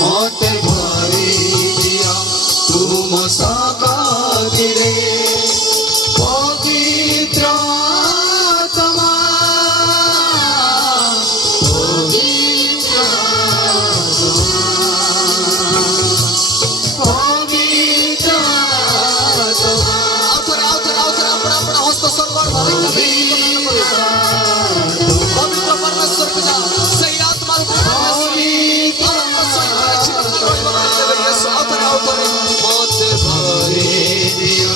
मते भरी दिया तुम सकातिरे पवित्र आत्मा पवित्र पवित्र अपना हस्त सरवर पवित्र परमेश्वर को जा सही आत्मा मते भरी दिया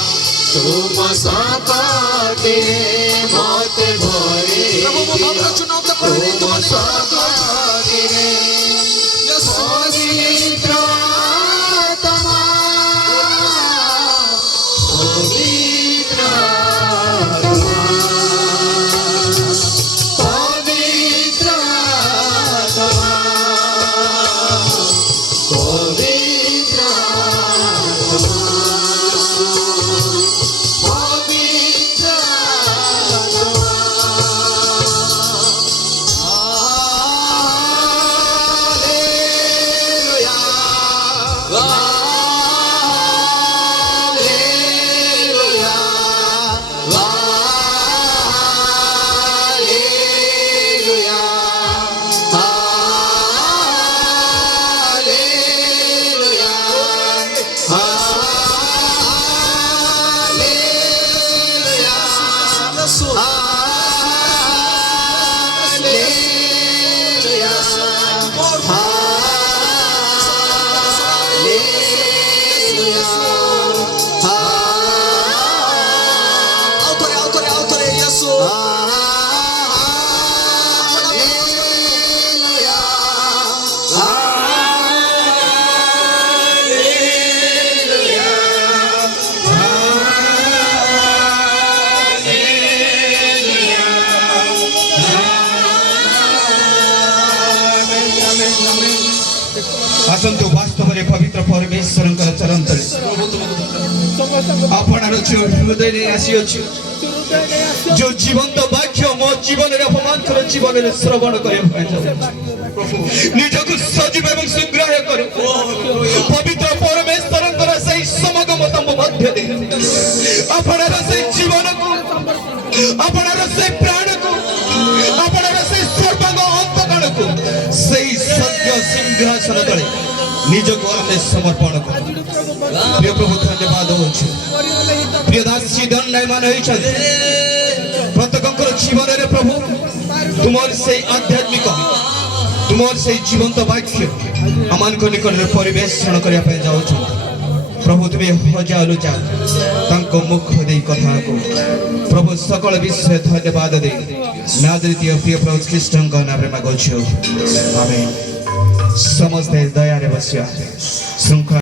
तुम सकातिरे मते भरी दिया तुम सकातिरे पवित्र आत्मा पवित्र आत्मा पवित्र आत्मा पवित्र पवित्र आसंतु वास्तव में पवित्र परमेश्वर चरण तले आपणार जो हृदय ने आसी अछि जो जीवंत वाक्य मो जीवन रे अपमान कर जीवन रे श्रवण करे निजको सजीव एवं संग्रह करे पवित्र परमेश्वर सही समागम तम मध्य दे आपणार से जीवन को आपणार से प्राण को आपणार से सर्वांग अंतकण को सही सत्य सिंहासन तले निजको आमे समर्पण कर प्रिय प्रभु धन्यवाद होछि प्रिय दासी दंडमान होइछन प्रत्येककर जीवन रे प्रभु तुमर से आध्यात्मिक तुमर से जीवंत वाक्य अमान को निकट रे परिवेषण करिया पे जाउ छ प्रभु तुम्हें हजार तांको मुख दे कथा को प्रभु सकल विषय धन्यवाद दे नादृतीय प्रिय प्रभु कृष्ण का नाम रे मागो छु आमेन समस्त दया रे बसिया श्रृंखला